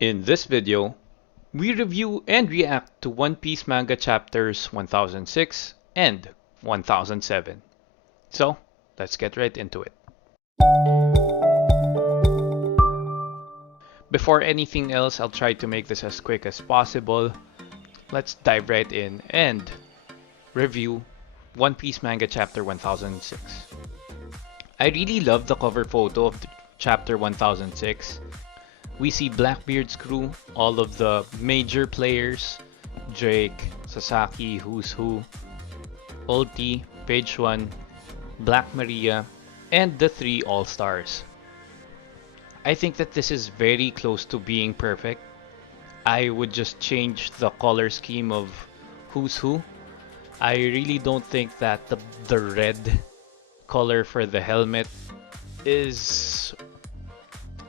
In this video, we review and react to One Piece manga chapters 1006 and 1007. So, let's get right into it. Before anything else, I'll try to make this as quick as possible. Let's dive right in and review One Piece manga chapter 1006. I really love the cover photo of chapter 1006. We see Blackbeard's crew, all of the major players, Drake, Sasaki, Who's Who, Ulti, Page 1, Black Maria, and the three All-Stars. I think that this is very close to being perfect. I would just change the color scheme of Who's Who. I really don't think that the red color for the helmet is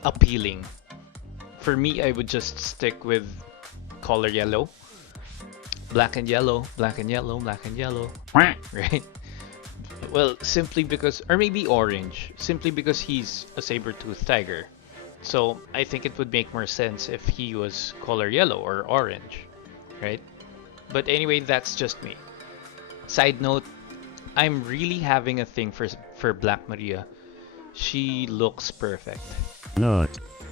appealing. For me, I would just stick with color yellow. Black and yellow, black and yellow, black and yellow. Right? Well, simply because, or maybe orange, simply because he's a saber-toothed tiger. So I think it would make more sense if he was color yellow or orange, right? But anyway, that's just me. Side note, I'm really having a thing for Black Maria. She looks perfect. No.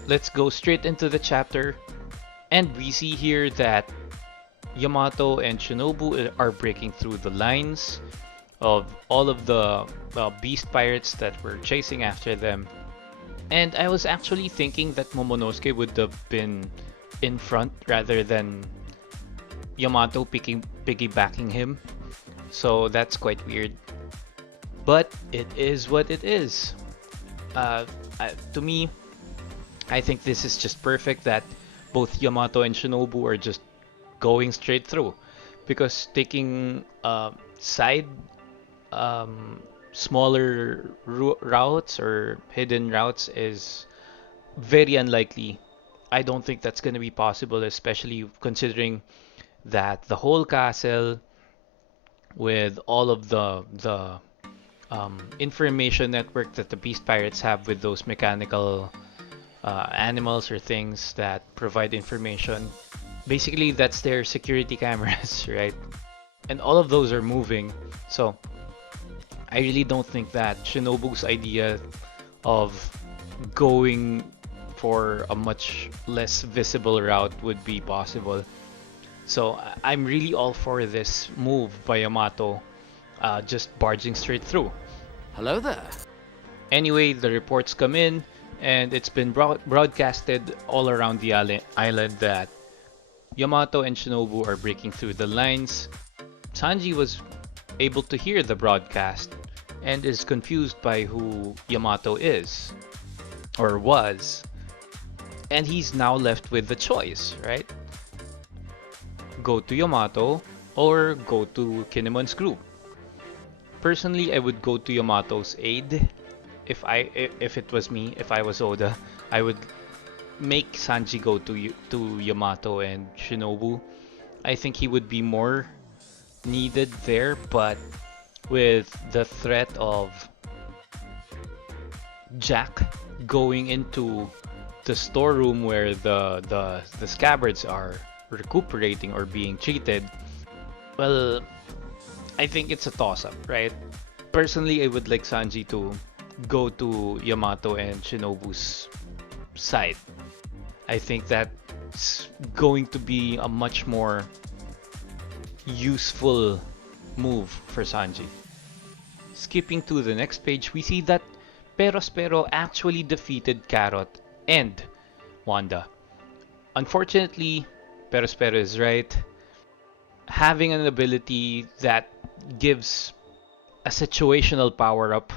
Let's go straight into the chapter, and we see here that Yamato and Shinobu are breaking through the lines of all of the beast pirates that were chasing after them. And I was actually thinking that Momonosuke would have been in front rather than Yamato piggybacking him. So that's quite weird. But it is what it is. To me, I think this is just perfect that both Yamato and Shinobu are just going straight through. Because taking side smaller routes or hidden routes is very unlikely. I don't think that's going to be possible, especially considering that the whole castle with all of the information network that the Beast Pirates have with those mechanical animals or things that provide information. Basically, that's their security cameras, right? And all of those are moving. So I really don't think that Shinobu's idea of going for a much less visible route would be possible. So I'm really all for this move by Yamato, just barging straight through. Hello there. Anyway, the reports come in, and it's been broadcasted all around the island that Yamato and Shinobu are breaking through the lines. Sanji was able to hear the broadcast and is confused by who Yamato is or was, and he's now left with the choice, right? Go to Yamato or go to Kinemon's group. Personally, I would go to Yamato's aid. If it was me, if I was Oda, I would make Sanji go to Yamato and Shinobu. I think he would be more needed there, but with the threat of Jack going into the storeroom where the scabbards are recuperating or being treated, well, I think it's a toss-up, right? Personally, I would like Sanji to go to Yamato and Shinobu's side. I think that's going to be a much more useful move for Sanji. Skipping to the next page, we see that Perospero actually defeated Carrot and Wanda. Unfortunately, Perospero is right. Having an ability that gives a situational power-up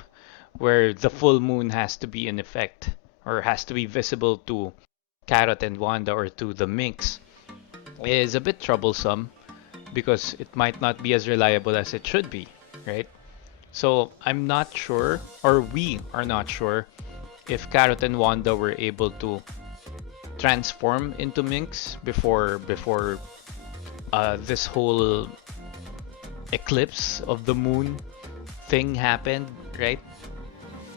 where the full moon has to be in effect or has to be visible to Carrot and Wanda or to the Minx is a bit troublesome because it might not be as reliable as it should be, right? So I'm not sure, or we are not sure, if Carrot and Wanda were able to transform into Minx before this whole eclipse of the moon thing happened, right?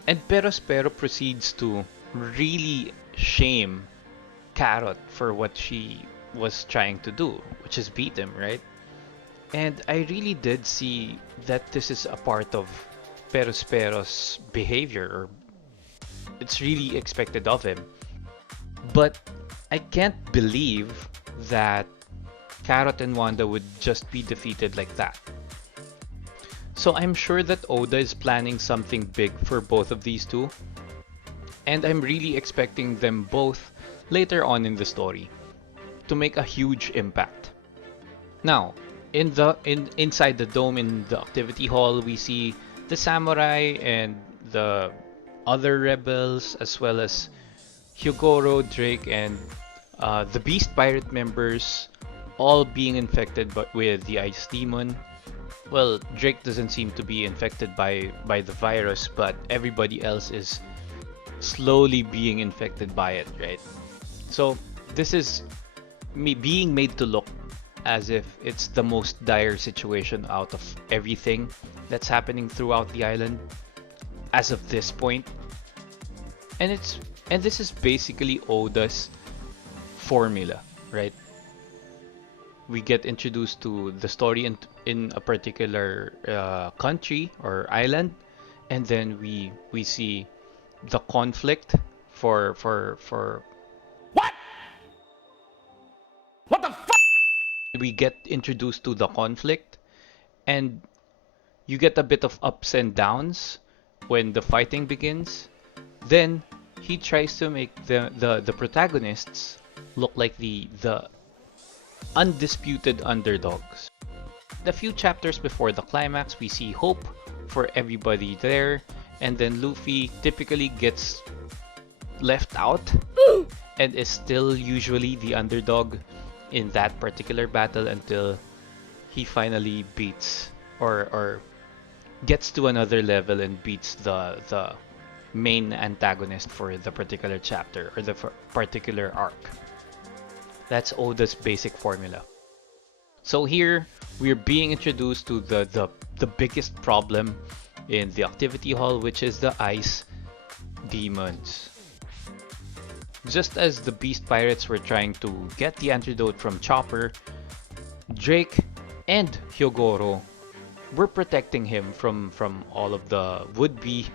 And Perospero proceeds to really shame carrot for what she was trying to do, which is beat him, right? And I really did see that this is a part of Perospero's behavior, or it's really expected of him. But I can't believe that Carrot and Wanda would just be defeated like that. So I'm sure that Oda is planning something big for both of these two, and I'm really expecting them both later on in the story to make a huge impact. Now, inside the dome in the activity hall, we see the samurai and the other rebels, as well as Hyogoro, Drake, and the Beast Pirate members, all being infected with the Ice Demon. Well, Drake doesn't seem to be infected by the virus, but everybody else is slowly being infected by it, right? So this is being made to look as if it's the most dire situation out of everything that's happening throughout the island as of this point. And this is basically Oda's formula, right? We get introduced to the story in a particular country or island, and then we see the conflict for What? What the fuck? we get introduced to the conflict, and you get a bit of ups and downs when the fighting begins. Then he tries to make the protagonists look like the undisputed underdogs. A few chapters before the climax, we see hope for everybody there, and then Luffy typically gets left out and is still usually the underdog in that particular battle until he finally beats or gets to another level and beats the main antagonist for the particular chapter or the particular arc. That's Oda's basic formula. So here we're being introduced to the biggest problem in the activity hall, which is the ice demons. Just as the beast pirates were trying to get the antidote from Chopper, Drake and Hyogoro were protecting him from all of the would-be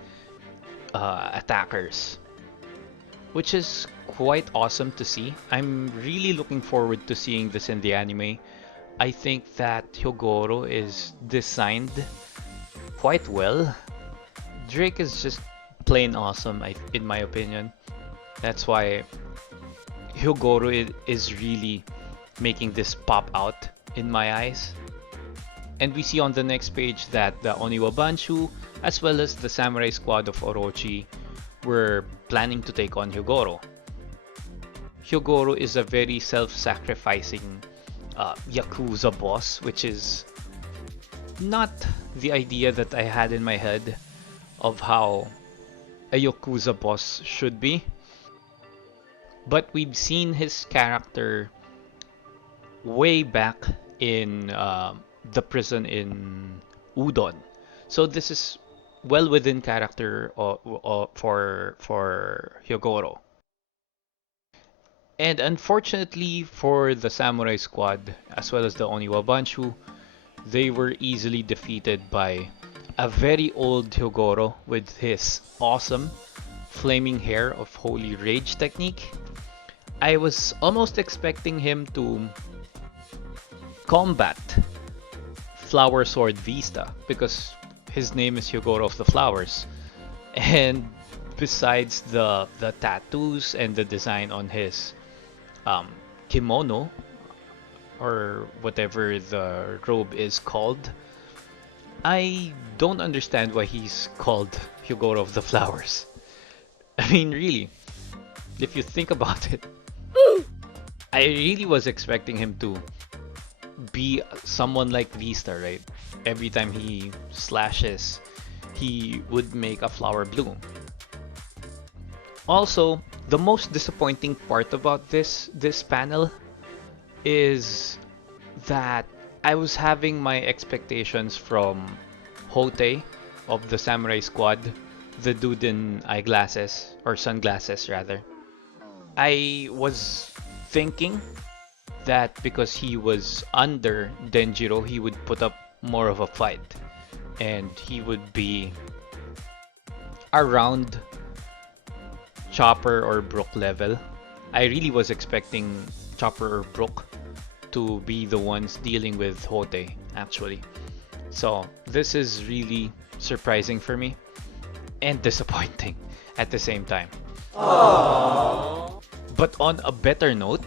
attackers, which is quite awesome to see. I'm really looking forward to seeing this in the anime. I think that Hyogoro is designed quite well. Drake is just plain awesome, in my opinion. That's why Hyogoro is really making this pop out in my eyes. And we see on the next page that the Oniwa Banshu, as well as the samurai squad of Orochi, were planning to take on Hyogoro. Hyogoro is a very self-sacrificing Yakuza boss, which is not the idea that I had in my head of how a Yakuza boss should be. But we've seen his character way back in the prison in Udon. So this is well within character for Hyogoro. And unfortunately for the Samurai Squad, as well as the Oniwa Banshu, they were easily defeated by a very old Hyogoro with his awesome flaming hair of Holy Rage technique. I was almost expecting him to combat Flower Sword Vista because his name is Hyogoro of the Flowers. And besides the tattoos and the design on his kimono, or whatever the robe is called, I don't understand why he's called Hyogoro of the Flowers. I mean, really, if you think about it, I really was expecting him to be someone like Vista, right? Every time he slashes, he would make a flower bloom. Also, the most disappointing part about this panel is that I was having my expectations from Hote of the Samurai Squad, the dude in eyeglasses, or sunglasses rather. I was thinking that because he was under Denjiro, he would put up more of a fight and he would be around Chopper or Brook level. I really was expecting Chopper or Brook to be the ones dealing with Hote, actually. So this is really surprising for me and disappointing at the same time. Aww. But on a better note,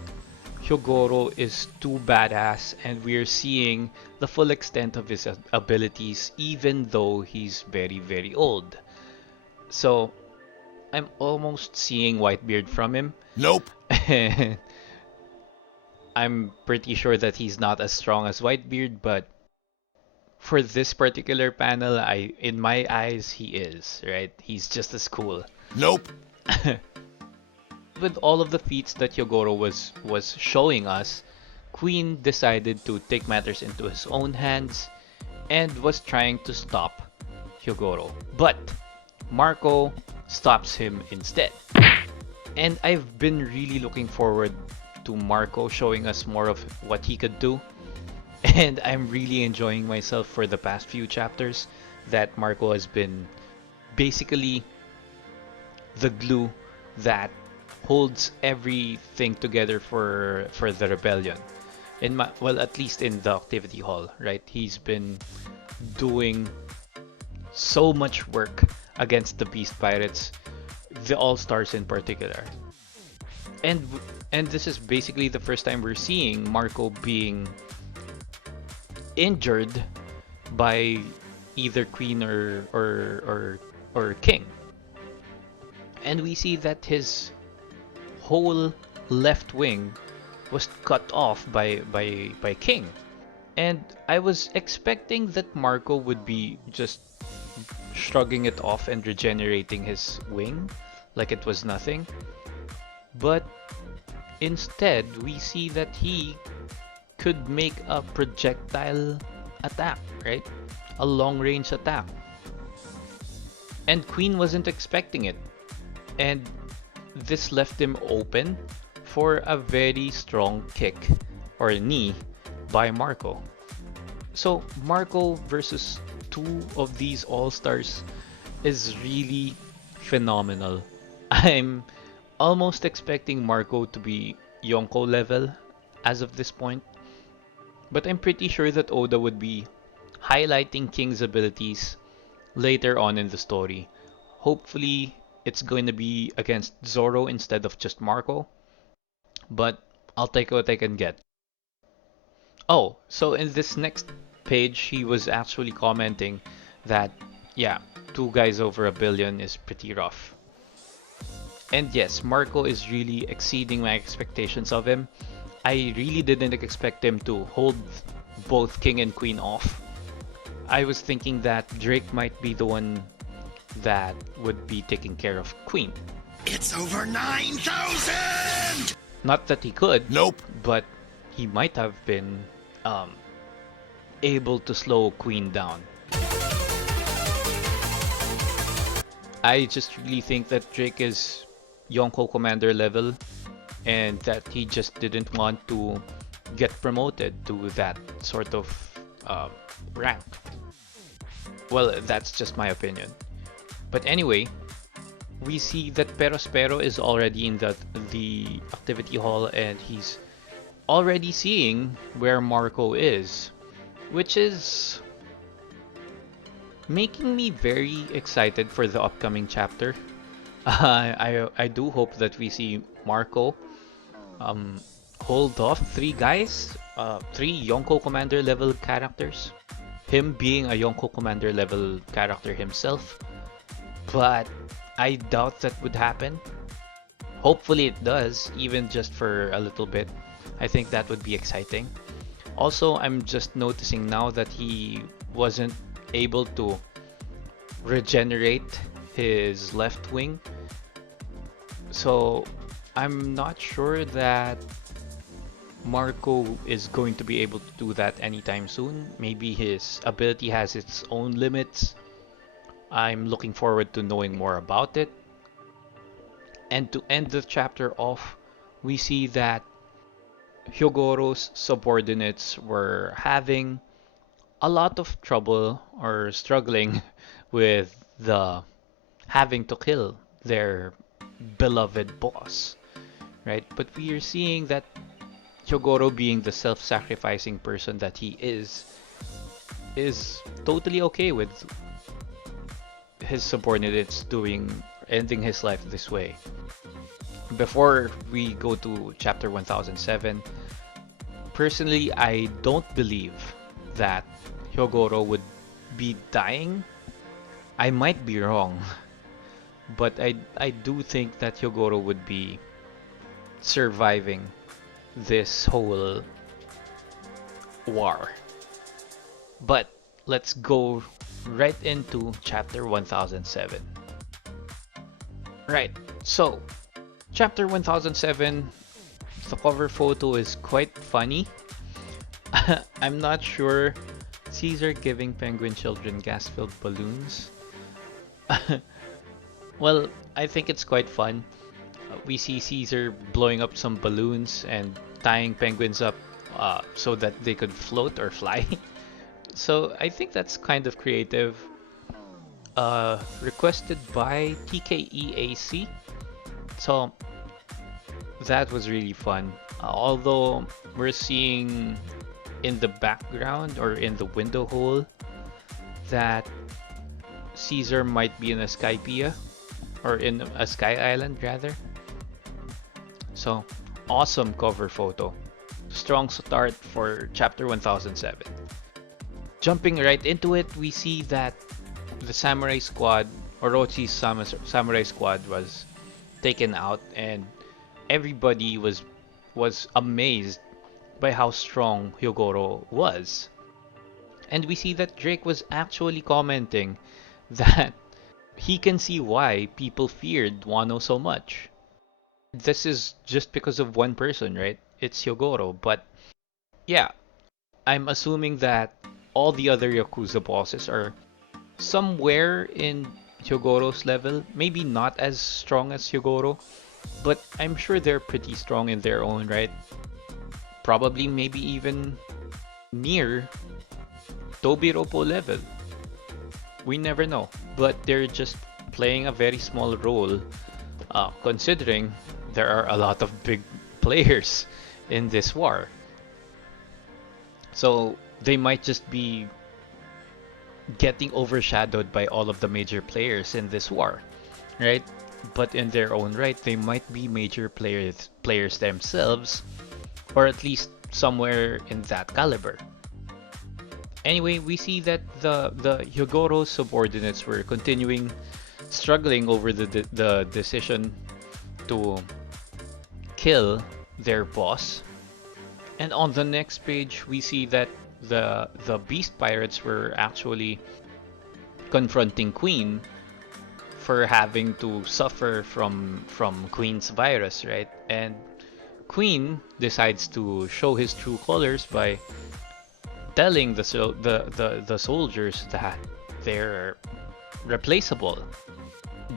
Hyogoro is too badass and we're seeing the full extent of his abilities even though he's very very old. So I'm almost seeing Whitebeard from him. Nope. I'm pretty sure that he's not as strong as Whitebeard, but for this particular panel, in my eyes he is, right? He's just as cool. Nope. With all of the feats that Hyogoro was showing us, Queen decided to take matters into his own hands and was trying to stop Hyogoro. But Marco stops him instead. And I've been really looking forward to Marco showing us more of what he could do. And I'm really enjoying myself for the past few chapters that Marco has been basically the glue that holds everything together for the rebellion. Well, at least in the activity hall, right? He's been doing so much work against the Beast Pirates, the All Stars in particular. And and this is basically the first time we're seeing Marco being injured by either Queen or King. And we see that his whole left wing was cut off by King. And I was expecting that Marco would be just shrugging it off and regenerating his wing like it was nothing. But instead, we see that he could make a projectile attack, right? A long range attack. And Queen wasn't expecting it. And this left him open for a very strong kick or knee by Marco. So Marco versus two of these all-stars is really phenomenal. I'm almost expecting Marco to be Yonkou level as of this point. But I'm pretty sure that Oda would be highlighting King's abilities later on in the story. Hopefully, it's going to be against Zoro instead of just Marco. But I'll take what I can get. Oh, so in this next page, he was actually commenting that, yeah, two guys over a billion is pretty rough. And yes, Marco is really exceeding my expectations of him. I really didn't expect him to hold both King and Queen off. I was thinking that Drake might be the one that would be taking care of Queen. It's over 9,000! Not that he could. Nope. But he might have been able to slow Queen down. I just really think that Drake is Yonkou Commander level and that he just didn't want to get promoted to that sort of rank. Well, that's just my opinion. But anyway, we see that Perospero is already in the activity hall and he's already seeing where Marco is, which is making me very excited for the upcoming chapter. I do hope that we see Marco hold off three guys, three Yonkou Commander level characters. Him being a Yonkou Commander level character himself. But I doubt that would happen. Hopefully it does, even just for a little bit. I think that would be exciting. Also, I'm just noticing now that he wasn't able to regenerate his left wing. So I'm not sure that Marco is going to be able to do that anytime soon. Maybe his ability has its own limits. I'm looking forward to knowing more about it. And to end the chapter off, we see that Hyogoro's subordinates were having a lot of trouble or struggling with the having to kill their beloved boss, right? But we are seeing that Hyogoro, being the self-sacrificing person that he is totally okay with his subordinates doing ending his life this way. Before we go to chapter 1007, personally, I don't believe that Hyogoro would be dying. I might be wrong, but I do think that Hyogoro would be surviving this whole war. But let's go right into chapter 1007. Right, so chapter 1007, the cover photo is quite funny. I'm not sure. Caesar giving penguin children gas-filled balloons. Well, I think it's quite fun. We see Caesar blowing up some balloons and tying penguins up so that they could float or fly. So I think that's kind of creative. Requested by TKEAC. So that was really fun. Although we're seeing in the background or in the window hole that Caesar might be in a Skypea or in a Sky Island rather. So awesome cover photo. Strong start for chapter 1007. Jumping right into it, we see that the samurai squad, Orochi's samurai squad, was taken out, and everybody was amazed by how strong Hyogoro was. And we see that Drake was actually commenting that he can see why people feared Wano so much. This is just because of one person, right? It's Hyogoro. But yeah, I'm assuming that all the other Yakuza bosses are somewhere in Hyogoro's level. Maybe not as strong as Hyogoro, but I'm sure they're pretty strong in their own right. Probably maybe even near Tobiropo level. We never know. But they're just playing a very small role considering there are a lot of big players in this war. So they might just be getting overshadowed by all of the major players in this war, right? But in their own right, they might be major players themselves, or at least somewhere in that caliber. Anyway, we see that the Hyogoro subordinates were continuing struggling over the decision to kill their boss. And on the next page, we see that the beast pirates were actually confronting Queen for having to suffer from Queen's virus, right? And Queen decides to show his true colors by telling the soldiers that they're replaceable.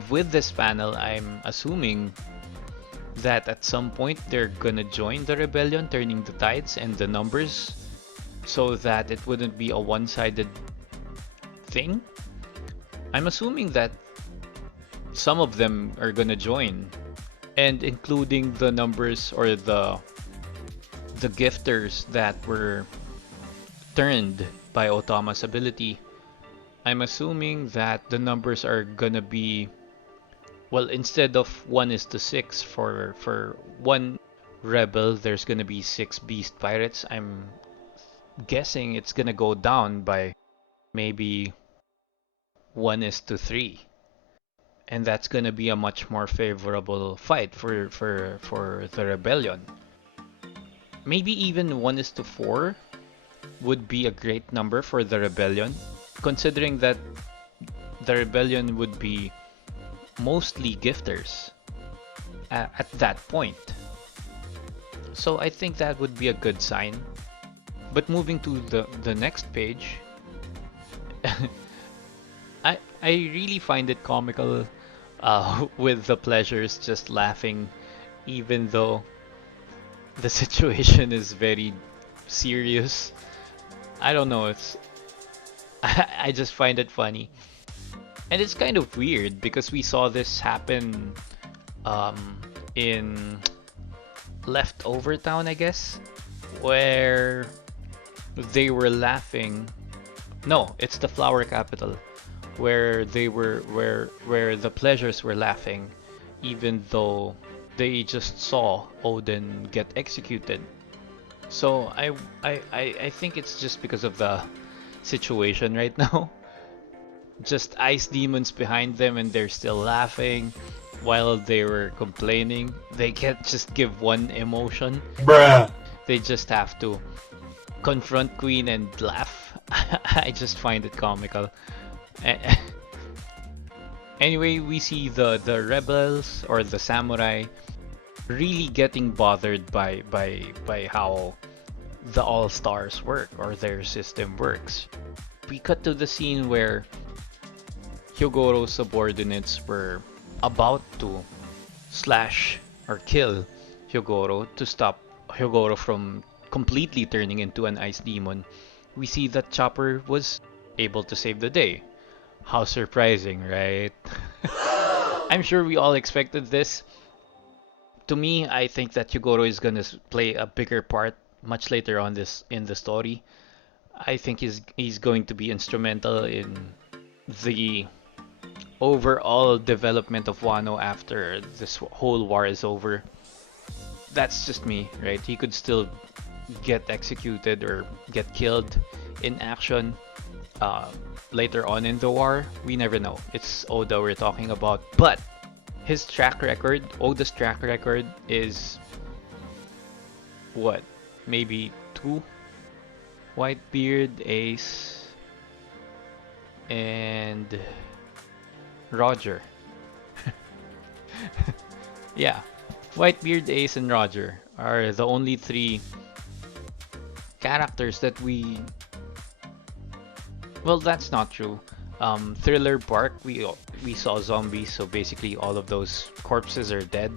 With this panel, I'm assuming that at some point they're gonna join the rebellion, turning the tides and the numbers so that it wouldn't be a one-sided thing. I'm assuming that some of them are gonna join, and including the numbers or the gifters that were turned by Otama's ability. I'm assuming that the numbers are gonna be, well, instead of 1:6 for one rebel, there's gonna be 6 beast pirates. I'm guessing it's gonna go down by maybe 1:3, and that's gonna be a much more favorable fight for the rebellion. Maybe even 1:4 would be a great number for the rebellion, considering that the rebellion would be mostly gifters at that point. So I think that would be a good sign. But moving to the next page, I really find it comical with the pleasures just laughing, even though the situation is very serious. I don't know, it's I just find it funny. And it's kind of weird because we saw this happen in Leftover Town, I guess, where they were laughing. No, it's the Flower Capital, where they were where the pleasures were laughing, even though they just saw Oden get executed. So I think it's just because of the situation right now. Just ice demons behind them and they're still laughing while they were complaining. They can't just give one emotion. Bruh. They just have to confront Queen and laugh. I just find it comical. Anyway, we see the rebels or the samurai really getting bothered by how the All Stars work or their system works. We cut to the scene where Hyogoro's subordinates were about to slash or kill Hyogoro to stop Hyogoro from completely turning into an ice demon. We see that Chopper was able to save the day. How surprising, right? I'm sure we all expected this. To me, I think that Hyogoro is gonna play a bigger part much later on this in the story. I think he's going to be instrumental in the overall development of Wano after this whole war is over. That's just me, right? He could still get executed or get killed in action later on in the war. We never know. It's Oda we're talking about, but his track record, Oda's track record, is what? Maybe two? Whitebeard, Ace, and Roger. Yeah, Whitebeard, Ace, and Roger are the only three characters that we. Well, that's not true. Thriller Bark, we saw zombies, so basically all of those corpses are dead.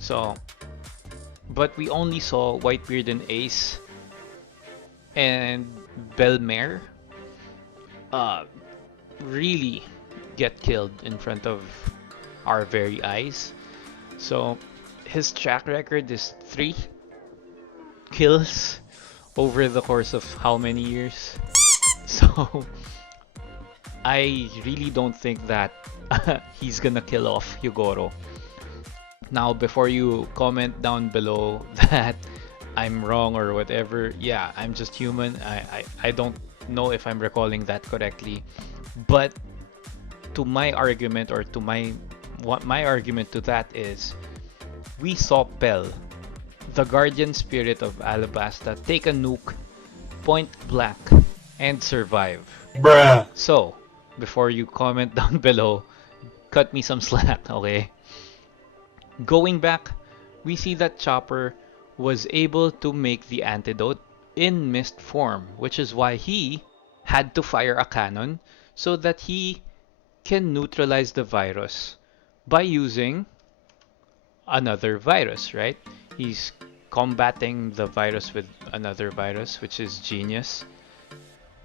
So, but we only saw Whitebeard and Ace and Belmare really get killed in front of our very eyes. So his track record is 3 kills over the course of how many years? So I really don't think that he's gonna kill off Hyogoro. Now, before you comment down below that I'm wrong or whatever, yeah, I'm just human. I don't know if I'm recalling that correctly, but to my argument or to my argument to that is we saw Pell, the guardian spirit of Alabasta, take a nuke point blank and survive. Bruh. So, before you comment down below, cut me some slack, okay? Going back, we see that Chopper was able to make the antidote in mist form, which is why he had to fire a cannon so that he can neutralize the virus by using another virus, right? He's combating the virus with another virus, which is genius.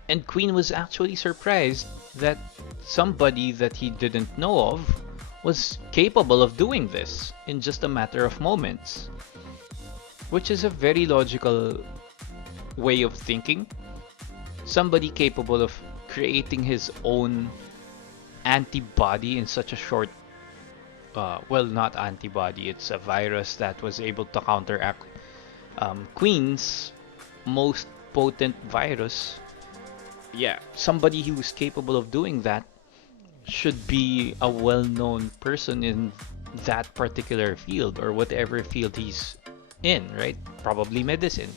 And Queen was actually surprised that somebody that he didn't know of was capable of doing this in just a matter of moments. Which is a very logical way of thinking. Somebody capable of creating his own antibody in such a short well, not antibody, it's a virus that was able to counteract Queen's most potent virus. Yeah, somebody who is capable of doing that should be a well-known person in that particular field or whatever field he's in, right? Probably medicine.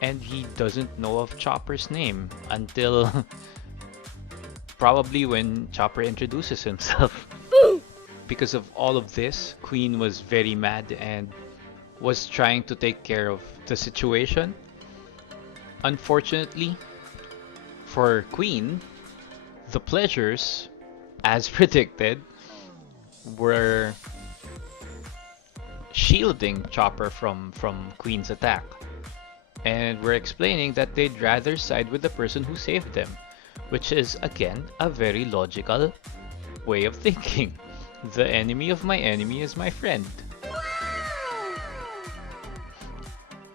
And he doesn't know of Chopper's name until probably when Chopper introduces himself. Because of all of this, Queen was very mad and was trying to take care of the situation. Unfortunately, for Queen, the pleasures, as predicted, were shielding Chopper from Queen's attack. And were explaining that they'd rather side with the person who saved them, which is again a very logical way of thinking. The enemy of my enemy is my friend.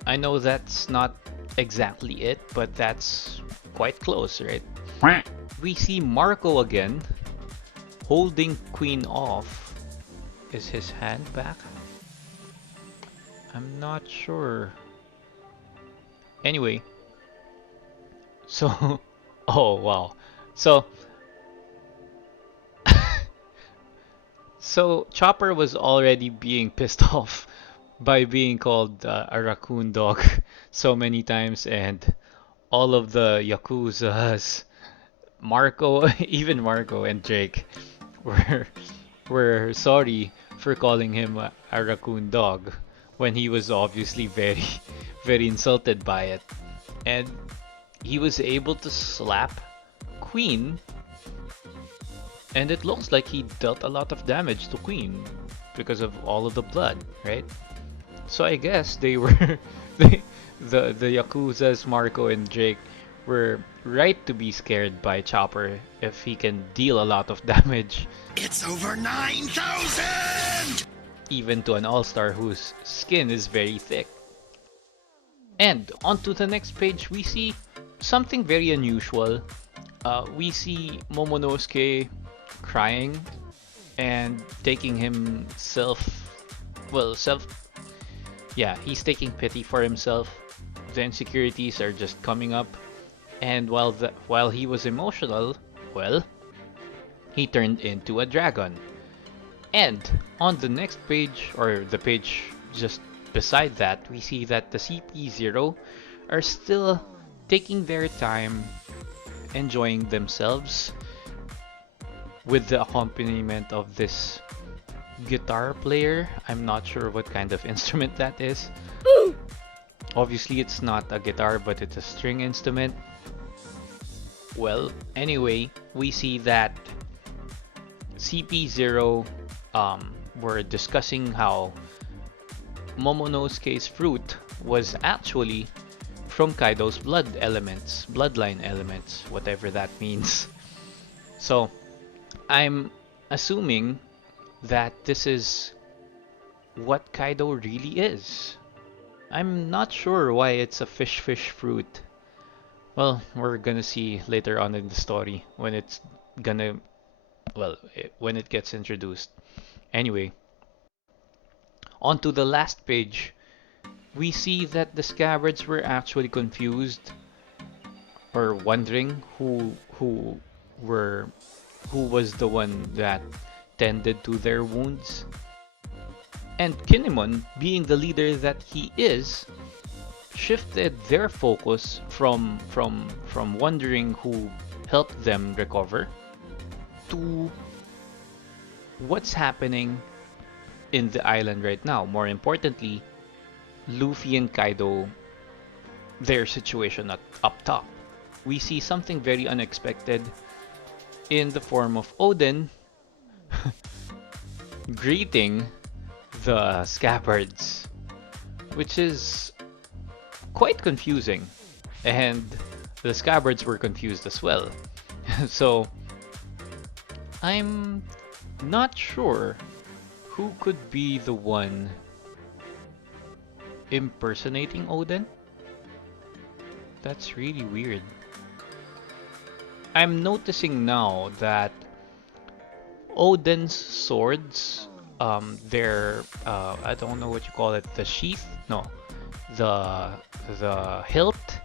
I know that's not exactly it, but that's quite close, right? We see Marco again holding Queen off. Is his hand back? I'm not sure. Anyway, so oh wow. So so Chopper was already being pissed off by being called a raccoon dog so many times, and all of the Yakuzas, Marco, even Marco and Drake were were sorry for calling him a raccoon dog when he was obviously very very insulted by it. And he was able to slap Queen, and it looks like he dealt a lot of damage to Queen because of all of the blood, right? So I guess they were they, the Yakuza's Marco and Drake were right to be scared by Chopper if he can deal a lot of damage It's over 9,000! even to an all-star whose skin is very thick. And onto the next page, we see something very unusual. We see Momonosuke crying and taking himself, well, yeah, he's taking pity for himself. The insecurities are just coming up, and while he was emotional, well, he turned into a dragon. And on the next page, or the page just beside that, we see that the CP0 are still taking their time, enjoying themselves with the accompaniment of this guitar player. I'm not sure what kind of instrument that is. Obviously, it's not a guitar, but it's a string instrument. Well, anyway, we see that CP0 were discussing how Momonosuke's fruit was actually from Kaido's bloodline elements, whatever that means. So, I'm assuming that this is what Kaido really is. I'm not sure why it's a fish fruit. Well, we're gonna see later on in the story when it's gonna, well, when it gets introduced. Anyway, on to the last page, we see that the scabbards were actually confused or wondering were who was the one that tended to their wounds. And Kinemon, being the leader that he is, shifted their focus from wondering who helped them recover to what's happening in the island right now. More importantly, Luffy and Kaido, their situation up top. We see something very unexpected in the form of Oden greeting the scabbards, which is quite confusing, and the scabbards were confused as well. So I'm not sure who could be the one impersonating Oden. That's really weird. I'm noticing now that Oden's swords, they're I don't know what you call it, the sheath? No, the hilt?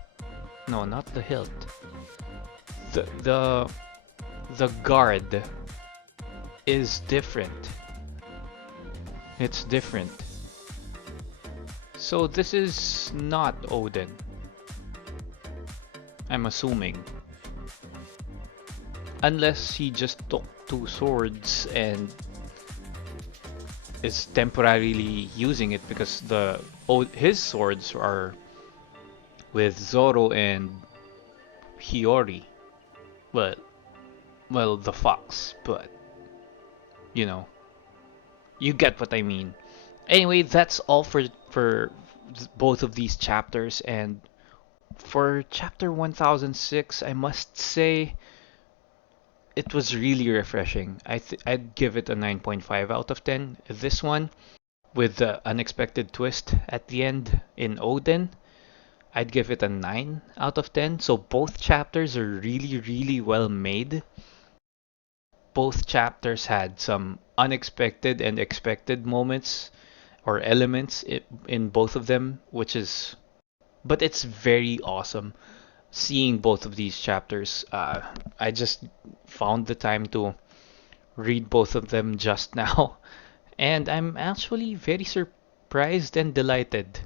No, not the hilt. The the guard is different. It's different. So this is not Oden, I'm assuming. Unless he just took two swords and is temporarily using it because his swords are with Zoro and Hiyori. Well, the fox, but you know. You get what I mean. Anyway, that's all for both of these chapters, and for chapter 1006, I must say it was really refreshing. I'd give it a 9.5 out of 10. This one, with the unexpected twist at the end in Oden, I'd give it a 9 out of 10. So both chapters are really, really well made. Both chapters had some unexpected and expected moments or elements in both of them, which is, but it's very awesome seeing both of these chapters. I just found the time to read both of them just now, and I'm actually very surprised and delighted.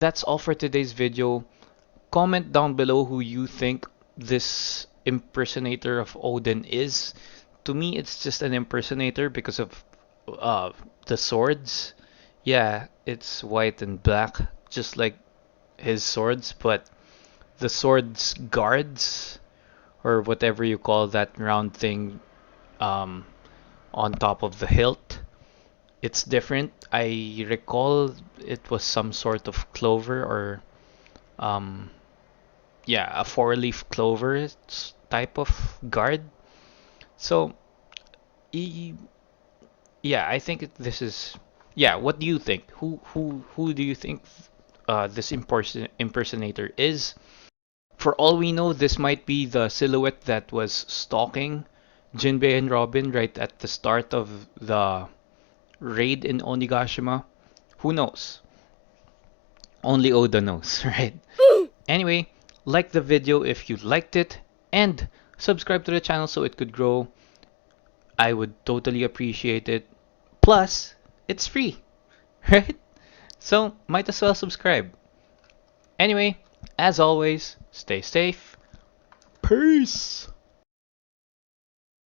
That's all for today's video. Comment down below who you think this impersonator of Odin is. To me, it's just an impersonator because of uh, the swords. Yeah, it's white and black, just like his swords, but the swords guards, or whatever you call that round thing um, on top of the hilt, it's different. I recall it was some sort of clover or um, yeah, a four-leaf clover type of guard. So y- yeah, I think this is, yeah. What do you think? Who do you think this impersonator is? For all we know, this might be the silhouette that was stalking Jinbei and Robin right at the start of the raid in Onigashima. Who knows? Only Oda knows, right? Anyway, like the video if you liked it, and subscribe to the channel so it could grow. I would totally appreciate it. Plus, it's free, right? So, might as well subscribe. Anyway, as always, stay safe. Peace!